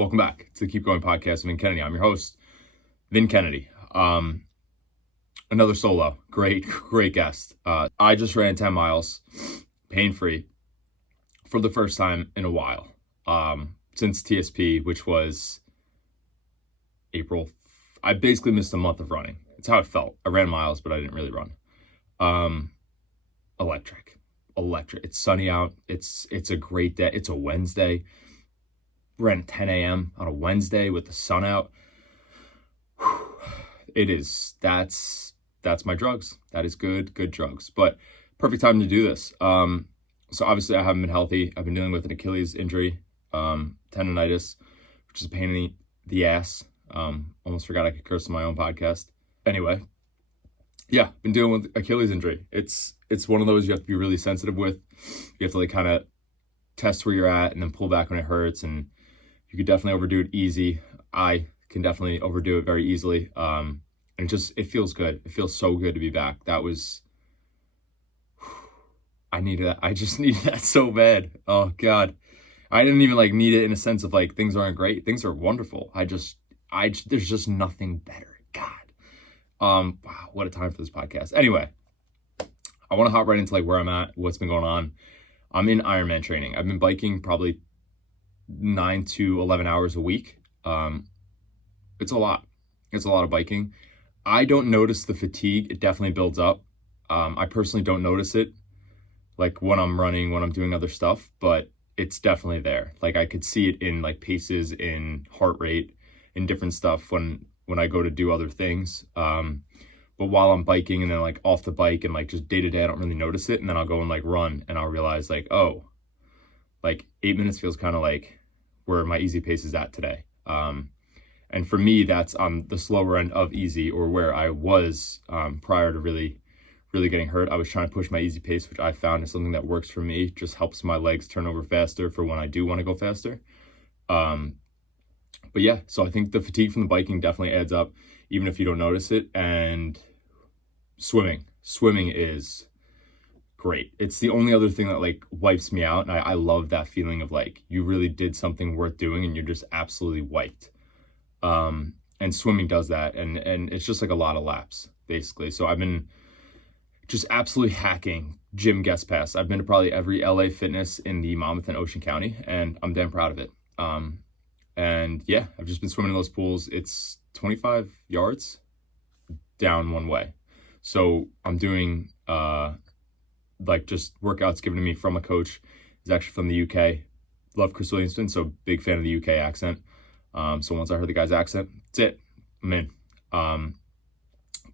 Welcome back to the Keep Going podcast with Vin Kennedy. I'm your host, Vin Kennedy. Another solo, great guest. I just ran 10 miles, pain-free, for the first time in a while, since TSP, which was April. I basically missed a month of running. It's how it felt. I ran miles, but I didn't really run. Electric. It's sunny out. It's a great day. It's a Wednesday. Ran at 10 a.m. on a Wednesday with the sun out. That's my drugs. That is good drugs. But perfect time to do this. So obviously I haven't been healthy. I've been dealing with an Achilles injury, tendonitis, which is a pain in the ass. Almost forgot I could curse on my own podcast. Anyway, yeah, been dealing with Achilles injury. It's one of those you have to be really sensitive with. You have to kind of test where you're at and then pull back when it hurts. And you could definitely overdo it easy. I can definitely overdo it very easily. And it feels good. It feels so good to be back. I needed that. I just needed that so bad. Oh God. I didn't even need it in a sense of things aren't great. Things are wonderful. There's just nothing better. God. Wow. What a time for this podcast. Anyway, I want to hop right into where I'm at, what's been going on. I'm in Ironman training. I've been biking probably 9 to 11 hours a week. It's a lot. It's a lot of biking. I don't notice the fatigue. It definitely builds up. I personally don't notice it when I'm running, when I'm doing other stuff, but it's definitely there. I could see it in paces, in heart rate, in different stuff when I go to do other things. But while I'm biking and then off the bike and just day to day, I don't really notice it. And then I'll go and run and I'll realize 8 minutes feels kind of where my easy pace is at today. And for me, that's on the slower end of easy, or where I was prior to really getting hurt. I was trying to push my easy pace, which I found is something that works for me, just helps my legs turn over faster for when I do want to go faster. But yeah, so I think the fatigue from the biking definitely adds up, even if you don't notice it. And swimming is great. It's the only other thing that wipes me out. And I love that feeling of you really did something worth doing and you're just absolutely wiped. And swimming does that. And it's just a lot of laps basically. So I've been just absolutely hacking gym guest pass. I've been to probably every LA fitness in the Monmouth and Ocean County, and I'm damn proud of it. And yeah, I've just been swimming in those pools. It's 25 yards down one way. So I'm doing, just workouts given to me from a coach. He's actually from the UK. Love Chris Williamson, so big fan of the UK accent. So once I heard the guy's accent, that's it. I'm in.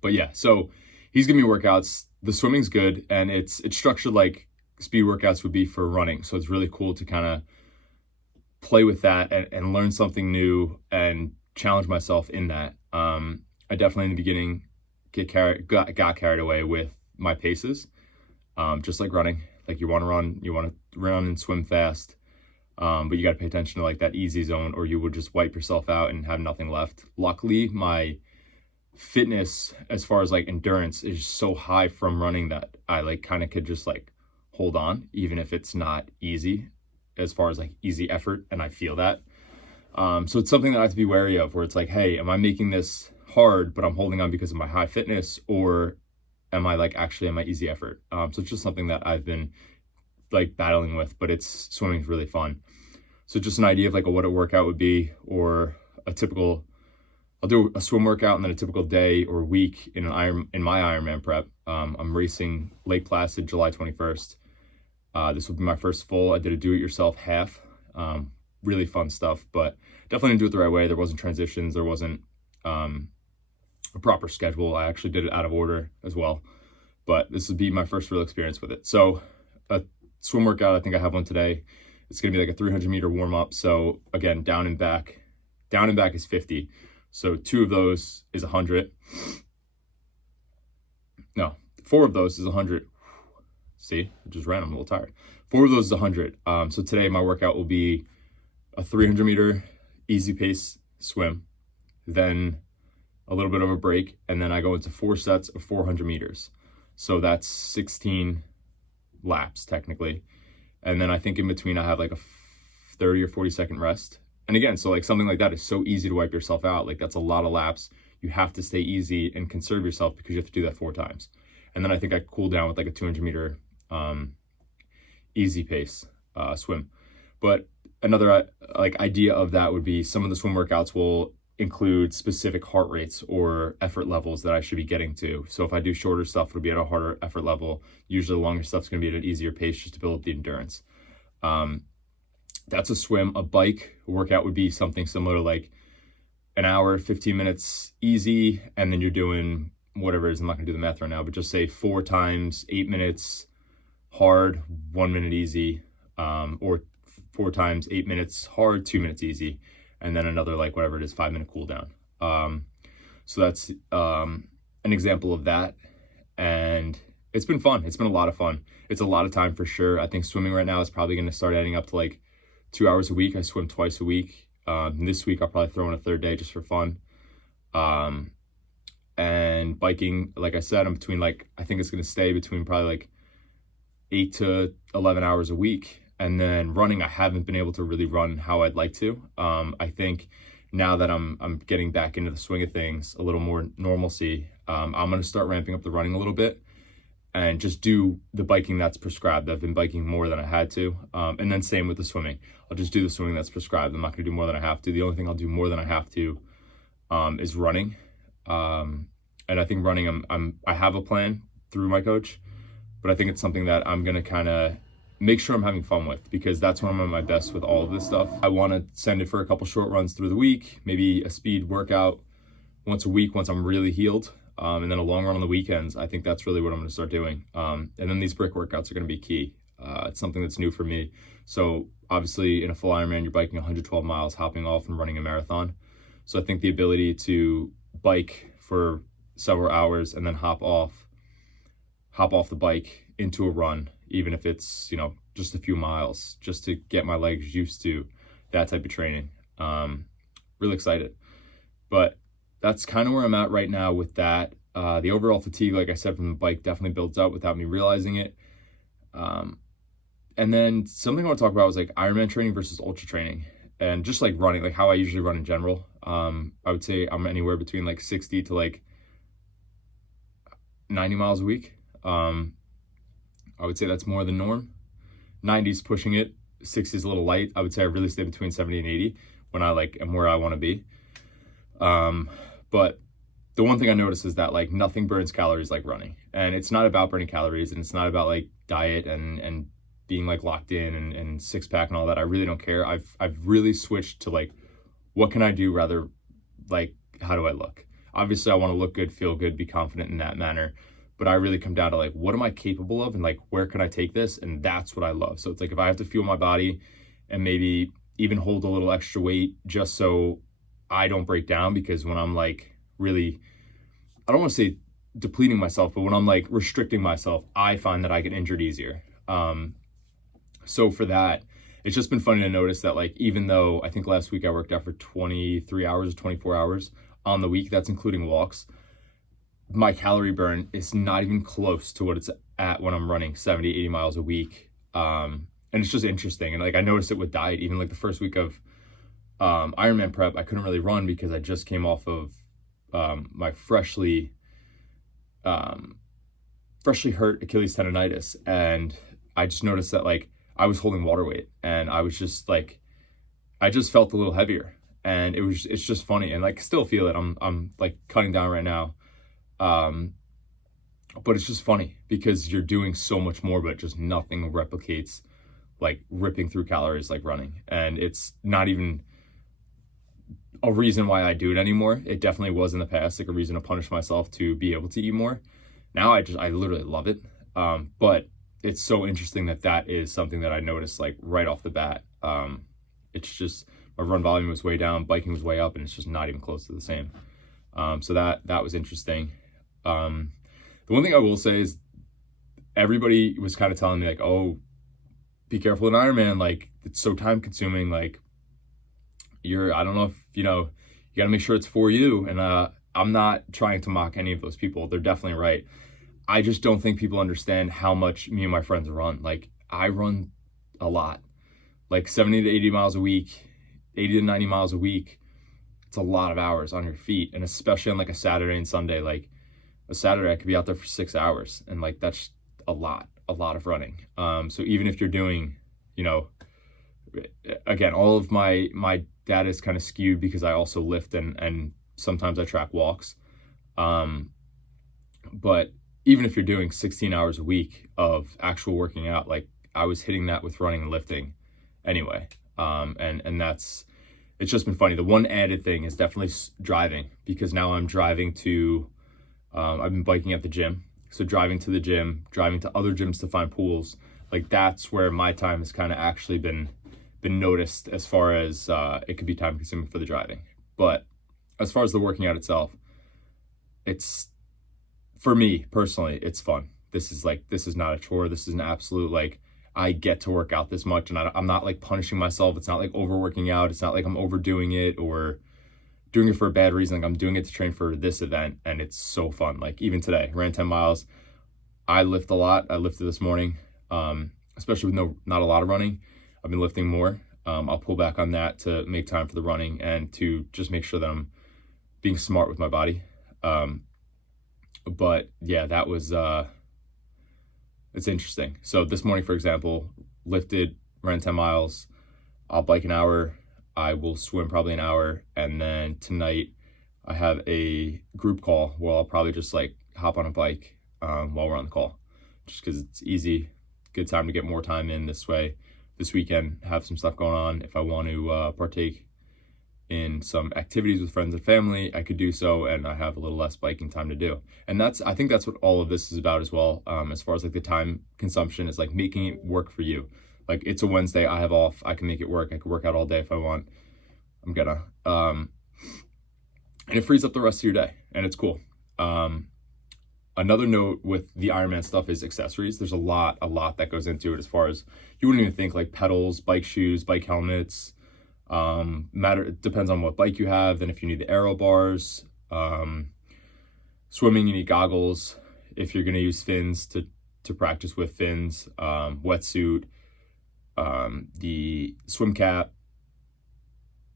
But yeah, so he's giving me workouts. The swimming's good, and it's structured like speed workouts would be for running. So it's really cool to kind of play with that and learn something new and challenge myself in that. I definitely in the beginning got carried away with my paces, just like running. You want to run and swim fast, but you got to pay attention to that easy zone, or you would just wipe yourself out and have nothing left. Luckily, my fitness as far as endurance is so high from running that I kind of could just hold on, even if it's not easy, as far as easy effort, and I feel that. So it's something that I have to be wary of, where it's hey, am I making this hard, but I'm holding on because of my high fitness, or am I actually at my easy effort? So it's just something that I've been battling with, but swimming is really fun. So just an idea of what a workout would be, or I'll do a swim workout and then a typical day or week in my Ironman prep. I'm racing Lake Placid July 21st. This will be my first full. I did a do-it-yourself half. Really fun stuff, but definitely didn't do it the right way. There wasn't transitions. There wasn't a proper schedule. I actually did it out of order as well, but this would be my first real experience with it. So a swim workout, I think I have one today. It's going to be a 300-meter warm-up. So again, down and back is 50. So 2 of those is 100. No, 4 of those is 100. See, I just ran. I'm a little tired. 4 of those is 100. So today my workout will be a 300-meter easy pace swim, then a little bit of a break, and then I go into 4 sets of 400 meters. So that's 16 laps technically. And then I think in between I have a 30 or 40 second rest. And again, so like something like that is so easy to wipe yourself out. Like that's a lot of laps. You have to stay easy and conserve yourself because you have to do that 4 times. And then I think I cool down with like a 200-meter easy pace swim. But another like idea of that would be some of the swim workouts will include specific heart rates or effort levels that I should be getting to. So if I do shorter stuff, it'll be at a harder effort level. Usually the longer stuff's going to be at an easier pace just to build up the endurance. That's a swim. A bike workout would be something similar to like an hour, 15 minutes easy, and then you're doing whatever it is. I'm not gonna do the math right now, but just say 4 times 8 minutes hard, 1 minute easy, or 4 times 8 minutes hard, 2 minutes easy, and then another like whatever it is, 5-minute cool down. So that's an example of that, and it's been fun. It's been a lot of fun. It's a lot of time for sure. I think swimming right now is probably going to start adding up to like 2 hours a week. I swim twice a week. This week I'll probably throw in a third day just for fun. And biking, like I said, I'm between like, I think it's going to stay between probably like 8 to 11 hours a week. And then running, I haven't been able to really run how I'd like to. I think now that I'm getting back into the swing of things, a little more normalcy, I'm going to start ramping up the running a little bit and just do the biking that's prescribed. I've been biking more than I had to. And then same with the swimming. I'll just do the swimming that's prescribed. I'm not going to do more than I have to. The only thing I'll do more than I have to is running. And I think running, I have a plan through my coach, but I think it's something that I'm going to kind of make sure I'm having fun with, because that's when I'm at my best with all of this stuff. I want to send it for a couple short runs through the week, maybe a speed workout once a week once I'm really healed. And then a long run on the weekends. I think that's really what I'm going to start doing. And then these brick workouts are going to be key. It's something that's new for me. So obviously in a full Ironman, you're biking 112 miles, hopping off and running a marathon. So I think the ability to bike for several hours and then hop off the bike into a run, even if it's, just a few miles, just to get my legs used to that type of training. Really excited. But that's kind of where I'm at right now with that. The overall fatigue, like I said, from the bike definitely builds up without me realizing it. And then something I want to talk about was like Ironman training versus ultra training, and just like running, like how I usually run in general. I would say I'm anywhere between like 60 to like 90 miles a week. I would say that's more the norm. 90's pushing it, 60's a little light. I would say I really stay between 70 and 80 when I am where I want to be. But the one thing I noticed is that like nothing burns calories like running, and it's not about burning calories, and it's not about like diet and being like locked in and six pack and all that. I really don't care. I've really switched to like, what can I do rather like, how do I look? Obviously I want to look good, feel good, be confident in that manner. But I really come down to like, what am I capable of, and like, where can I take this? And that's what I love. So it's like, if I have to fuel my body and maybe even hold a little extra weight just so I don't break down, because when I'm like really, I don't want to say depleting myself, but when I'm like restricting myself, I find that I get injured easier. So for that, it's just been funny to notice that like, even though I think last week I worked out for 23 hours, 24 hours on the week, that's including walks, my calorie burn is not even close to what it's at when I'm running 70, 80 miles a week. And it's just interesting. And like, I noticed it with diet, even like the first week of Ironman prep, I couldn't really run because I just came off of my freshly hurt Achilles tendonitis. And I just noticed that like I was holding water weight, and I was just like, I just felt a little heavier, and it's just funny. And like, still feel it. I'm like cutting down right now. But it's just funny because you're doing so much more, but just nothing replicates like ripping through calories like running. And it's not even a reason why I do it anymore. It definitely was in the past, like a reason to punish myself to be able to eat more. Now I literally love it. But it's so interesting that is something that I noticed like right off the bat. It's just, my run volume was way down, biking was way up, and it's just not even close to the same. So that was interesting. The one thing I will say is everybody was kind of telling me like, oh, be careful in Ironman. Like, it's so time consuming. Like, I don't know if, you gotta make sure it's for you. And, I'm not trying to mock any of those people. They're definitely right. I just don't think people understand how much me and my friends run. Like, I run a lot, like 70 to 80 miles a week. 80 to 90 miles a week. It's a lot of hours on your feet. And especially on like a Saturday and Sunday, like a Saturday, I could be out there for 6 hours. And like, that's a lot of running. So even if you're doing, you know, again, all of my data is kind of skewed because I also lift and sometimes I track walks. But even if you're doing 16 hours a week of actual working out, like I was hitting that with running and lifting anyway. And it's just been funny. The one added thing is definitely driving, because now I'm driving to, I've been biking at the gym. So driving to the gym, driving to other gyms to find pools, like that's where my time has kind of actually been noticed, as far as it could be time consuming for the driving. But as far as the working out itself, it's, for me personally, it's fun. This is not a chore. This is an absolute, like, I get to work out this much, and I'm not like punishing myself. It's not like overworking out. It's not like I'm overdoing it or doing it for a bad reason. Like, I'm doing it to train for this event, and it's so fun. Like, even today, ran 10 miles. I lift a lot. I lifted this morning, especially with not a lot of running. I've been lifting more. I'll pull back on that to make time for the running and to just make sure that I'm being smart with my body. But yeah, that was, it's interesting. So this morning, for example, lifted, ran 10 miles. I'll bike an hour. I will swim probably an hour. And then tonight I have a group call where I'll probably just like hop on a bike while we're on the call, just because it's easy, good time to get more time in this way. This weekend, have some stuff going on. If I want to partake in some activities with friends and family, I could do so, and I have a little less biking time to do. And I think that's what all of this is about as well. As far as like the time consumption, is like making it work for you. Like, it's a Wednesday, I have off, I can make it work. I could work out all day if I want. I'm gonna. And it frees up the rest of your day, and it's cool. Another note with the Ironman stuff is accessories. There's a lot that goes into it, as far as you wouldn't even think, like pedals, bike shoes, bike helmets. It depends on what bike you have. Then if you need the aero bars, swimming, you need goggles. If you're going to use fins, to practice with fins, wetsuit, the swim cap,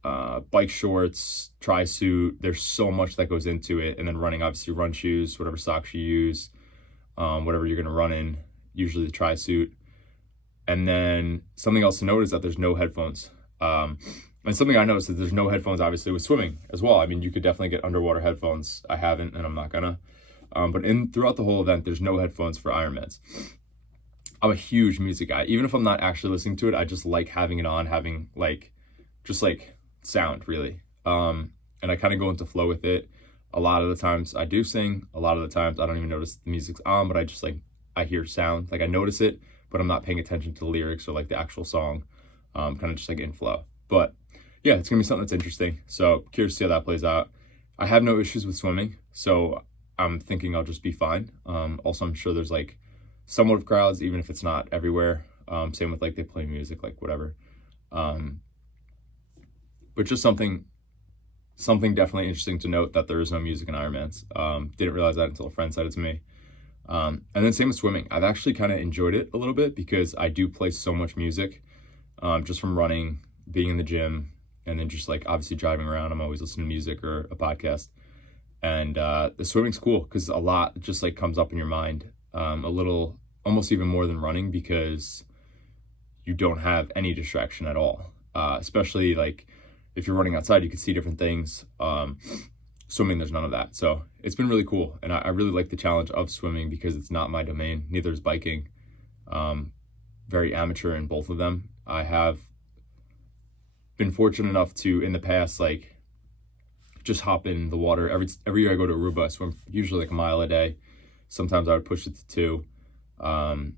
bike shorts, tri-suit. There's so much that goes into it. And then running, obviously run shoes, whatever socks you use, whatever you're going to run in, usually the tri-suit. And then something else to note is that there's no headphones. And something I noticed is there's no headphones, obviously, with swimming as well. I mean, you could definitely get underwater headphones. I haven't, and I'm not gonna. But throughout the whole event, there's no headphones for Ironmans. I'm a huge music guy. Even if I'm not actually listening to it, I just like having it on, having just sound, really. And I kind of go into flow with it. A lot of the times I do sing. A lot of the times I don't even notice the music's on, but I hear sound. Like, I notice it, but I'm not paying attention to the lyrics or like the actual song. Kind of just like in flow. But yeah, it's gonna be something that's interesting. So curious to see how that plays out. I have no issues with swimming, so I'm thinking I'll just be fine. Also, I'm sure there's like somewhat of crowds, even if it's not everywhere. Same with like they play music, like whatever. But just something definitely interesting to note, that there is no music in Ironmans. Didn't realize that until a friend said it to me. And then same with swimming. I've actually kind of enjoyed it a little bit, because I do play so much music, just from running, being in the gym, and then just like obviously driving around. I'm always listening to music or a podcast. And the swimming's cool, because a lot just like comes up in your mind, a little, almost even more than running, because you don't have any distraction at all. Especially like if you're running outside, you can see different things. Swimming, there's none of that. So it's been really cool. And I really like the challenge of swimming, because it's not my domain. Neither is biking. Very amateur in both of them. I have been fortunate enough to, in the past, like just hop in the water. Every year I go to Aruba, I swim usually like a mile a day. Sometimes I would push it to 2. And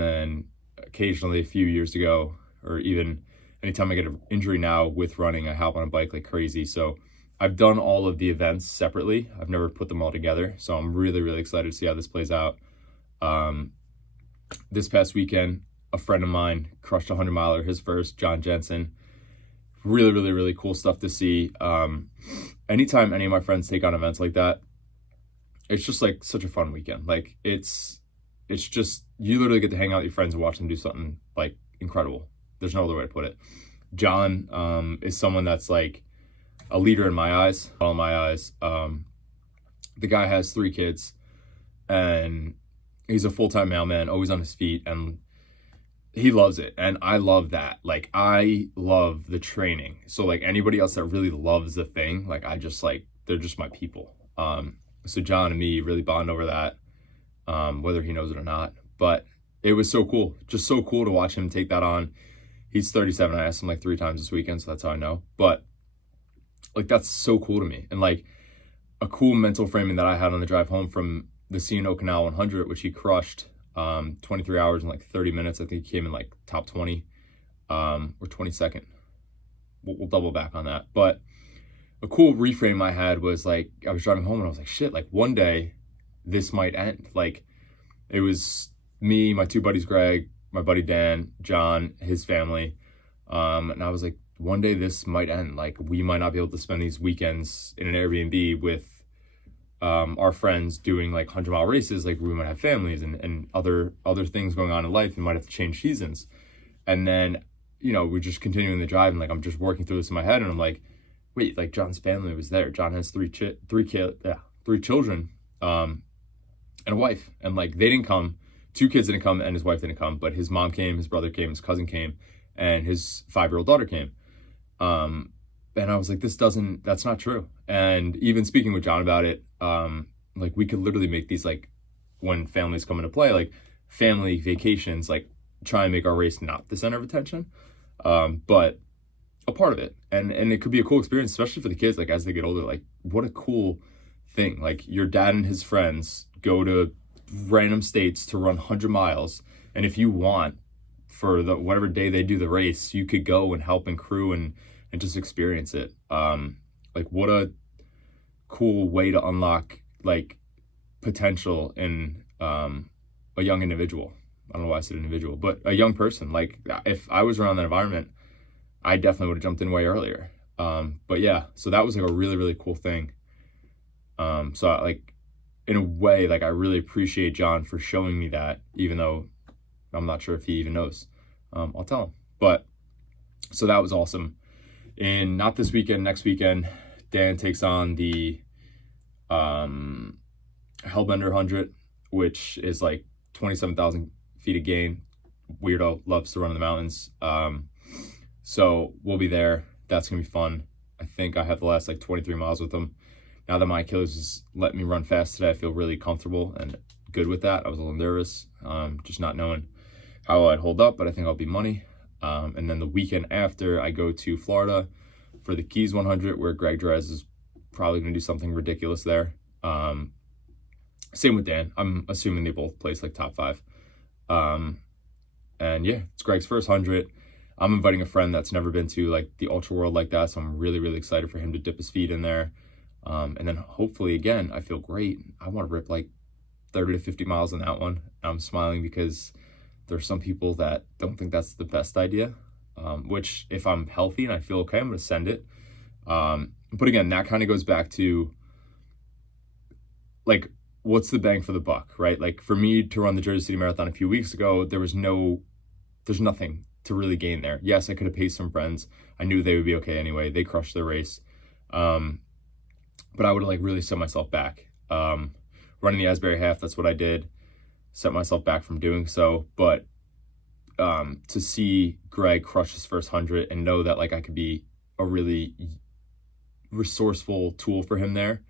then occasionally, a few years ago, or even anytime I get an injury now with running, I hop on a bike like crazy. So I've done all of the events separately. I've never put them all together. So I'm really, really excited to see how this plays out. This past weekend, a friend of mine crushed a 100-miler, his first, John Jensen. Really, really, really cool stuff to see. Anytime any of my friends take on events like that, it's just like such a fun weekend. Like, it's just, you literally get to hang out with your friends and watch them do something like incredible. There's no other way to put it. John is someone that's like a leader in my eyes, all in my eyes. The guy has 3 kids, and he's a full-time mailman, always on his feet, and he loves it. And I love that. Like, I love the training. So like anybody else that really loves the thing, like I just like, they're just my people. So John and me really bond over that, whether he knows it or not. But it was so cool, just so cool to watch him take that on. He's 37. I asked him like 3 times this weekend, so that's how I know. But like, that's so cool to me. And like a cool mental framing that I had on the drive home from the C&O Canal 100, which he crushed, 23 hours and like 30 minutes. I think he came in like top 20, or 22nd. We'll double back on that. But a cool reframe I had was like, I was driving home and I was like, shit, like one day this might end. Like, it was me, my 2 buddies, Greg, my buddy Dan, John, his family. And I was like, one day this might end. Like, we might not be able to spend these weekends in an Airbnb with our friends doing like 100-mile races. Like, we might have families and other things going on in life, and might have to change seasons. And then, you know, we're just continuing the drive, and like I'm just working through this in my head, and I'm like, wait, like John's family was there. John has 3 children, and a wife, and like they didn't come. 2 kids didn't come, and his wife didn't come, but his mom came, his brother came, his cousin came, and his 5-year-old daughter came. And I was like, that's not true. And even speaking with John about it, like we could literally make these, like when families come into play, like family vacations, like try and make our race not the center of attention, but a part of it. And it could be a cool experience, especially for the kids, like as they get older. Like, what a cool thing. Like, your dad and his friends go to random states to run 100 miles. And if you want, for the whatever day they do the race, you could go and help and crew and just experience it. Like, what a cool way to unlock like potential in a young individual. I don't know why I said individual, but a young person. Like, if I was around that environment, I definitely would have jumped in way earlier. But yeah, so that was like a really, really cool thing. So like, in a way, like I really appreciate John for showing me that, even though I'm not sure if he even knows. I'll tell him. But so that was awesome. And not this weekend, next weekend, Dan takes on the Hellbender 100, which is like 27,000 feet of gain. Weirdo, loves to run in the mountains. So we'll be there. That's gonna be fun. I think I have the last like 23 miles with him. Now that my Achilles has let me run fast today, I feel really comfortable and good with that. I was a little nervous, just not knowing how I'd hold up, but I think I'll be money. And then the weekend after, I go to Florida for the Keys 100, where Greg Drez is probably going to do something ridiculous there. Same with Dan. I'm assuming they both place like top 5. And yeah, it's Greg's first 100. I'm inviting a friend that's never been to like the ultra world like that, so I'm really, really excited for him to dip his feet in there. And then hopefully, again, I feel great. I want to rip like 30 to 50 miles on that one. I'm smiling because there's some people that don't think that's the best idea, which if I'm healthy and I feel okay, I'm going to send it. But again, that kind of goes back to like, what's the bang for the buck, right? Like, for me to run the Jersey City Marathon a few weeks ago, there's nothing to really gain there. Yes, I could have paced some friends. I knew they would be okay anyway. They crushed their race. But I would have like really set myself back. Running the Asbury Half, that's what I did. Set myself back from doing so. But to see Greg crush his first 100 and know that like I could be a really resourceful tool for him there,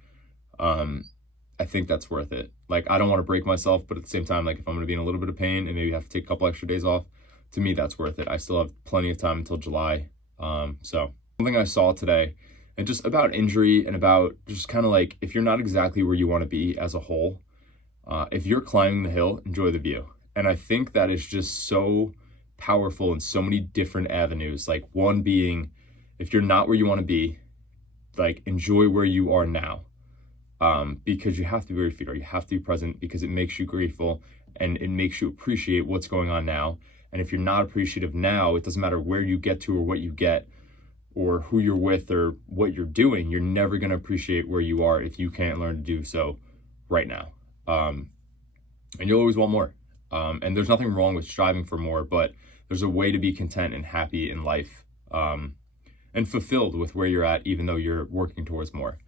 I think that's worth it. Like, I don't want to break myself, but at the same time, like if I'm going to be in a little bit of pain and maybe have to take a couple extra days off, to me, that's worth it. I still have plenty of time until July. So something I saw today, and just about injury and about just kind of like, if you're not exactly where you want to be as a whole, if you're climbing the hill, enjoy the view. And I think that is just so powerful in so many different avenues. Like, one being, if you're not where you want to be, like, enjoy where you are now. Because you have to be where your feet are. You have to be present, because it makes you grateful and it makes you appreciate what's going on now. And if you're not appreciative now, it doesn't matter where you get to or what you get or who you're with or what you're doing, you're never going to appreciate where you are if you can't learn to do so right now. And you'll always want more. And there's nothing wrong with striving for more, but there's a way to be content and happy in life and fulfilled with where you're at, even though you're working towards more.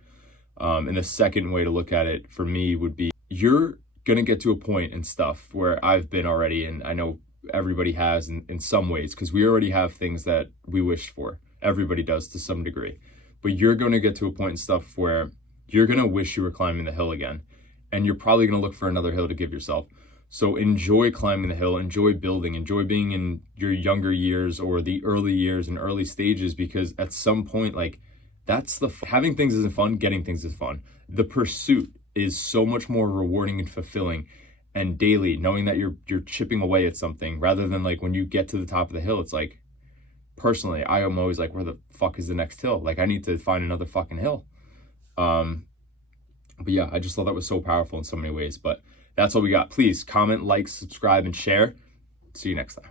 And the second way to look at it for me would be, you're going to get to a point and stuff where I've been already, and I know everybody has in some ways, because we already have things that we wished for. Everybody does to some degree. But you're going to get to a point and stuff where you're going to wish you were climbing the hill again. And you're probably going to look for another hill to give yourself. So enjoy climbing the hill, enjoy building, enjoy being in your younger years or the early years and early stages, because at some point, like, that's having things isn't fun, getting things is fun. The pursuit is so much more rewarding and fulfilling, and daily, knowing that you're chipping away at something, rather than like when you get to the top of the hill, it's like, personally, I am always like, where the fuck is the next hill? Like, I need to find another fucking hill. But yeah, I just thought that was so powerful in so many ways. But that's all we got. Please comment, like, subscribe, and share. See you next time.